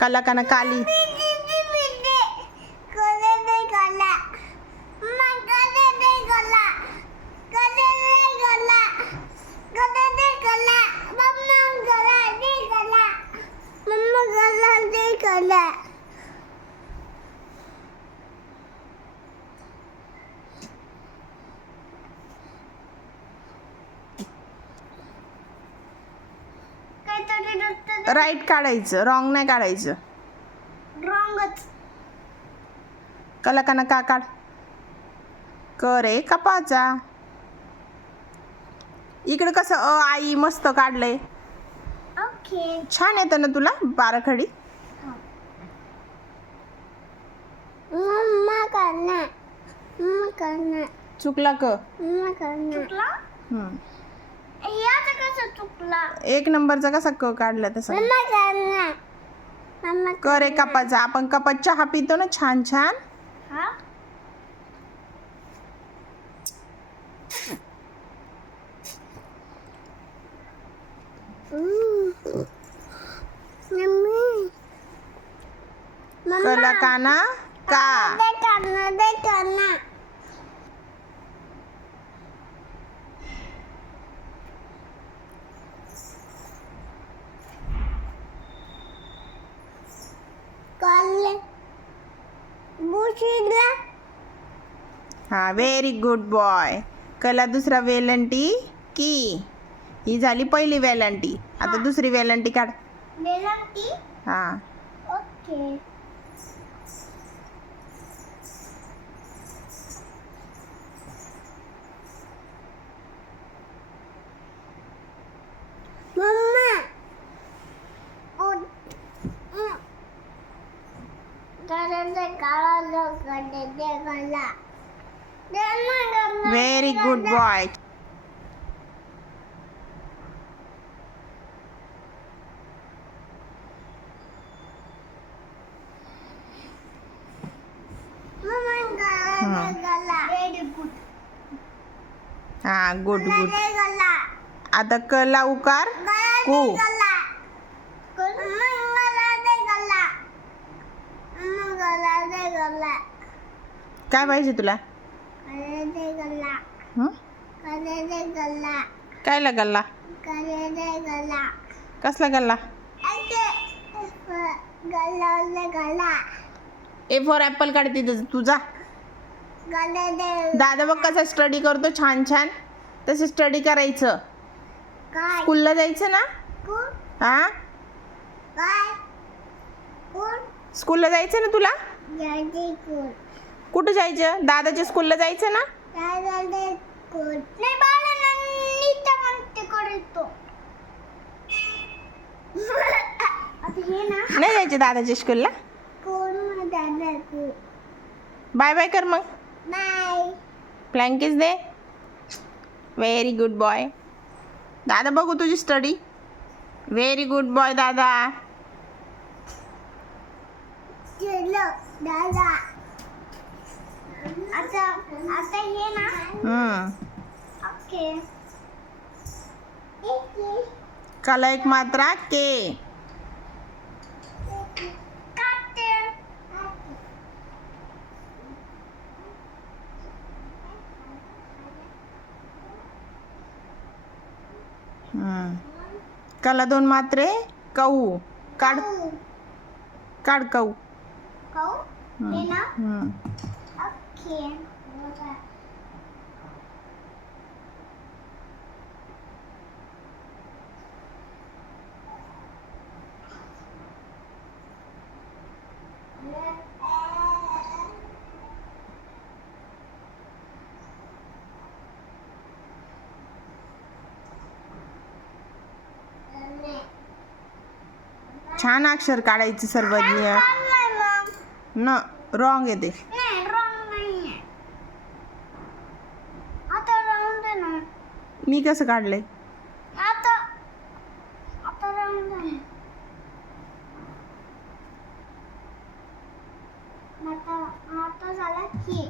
कला काना काली राईट काढायचं, रॉंग नाही काढायचं. रॉंगच. कला काना का काढ. करे कपाचा. इकडे कसं आई मस्त काढलंय. ओके. छान येतं ना तुला बाराखडी. मम्मा करना. मम्मा करना. चुकला क. मम्मा करना. चुकला? याचा कसा चुकला? एक नंबरचा कसा क काढला तसा. मम्मा करना. मम्मा करे कपाचा. आपण कपात चहा पितो ना छान छान. हा? मम्मी. कला काना का. दे करना. हा व्हेरी गुड बॉय. कला दुसरा वेलंटी की. ही झाली पहिली वेलंटी. आता दुसरी वेलंटी काढ. वेलंटी. हा. ओके. मम्मा. Very good boy. हा गुड गुड. आता कला उकार कू. काय पाहिजे तुला. काय गल्ला. कसला गल्ला. ए फॉर ॲपल काढते तुझा. दादा बघ कसा स्टडी करतो छान छान. तसे स्टडी करायचं. स्कूलला जायचं ना. हा स्कूलला जायचं ना तुला. कुठं जायचं. दादाच्या स्कूलला जायचं ना. नाही जायचं दादाच्या स्कूलला. बाय बाय कर मग. प्लँकीज दे. Very good boy. दादा बघू तुझी स्टडी. व्हेरी गुड बॉय दादा. आता हे ना. ओके. कला एक मात्रा के. कला दोन मात्रे कऊ. काढ काढ कऊ. ओके. छान अक्षर काढायचे सर्वज्ञ. न रॉंग येते. मी कसं काढलंय. आता झाला की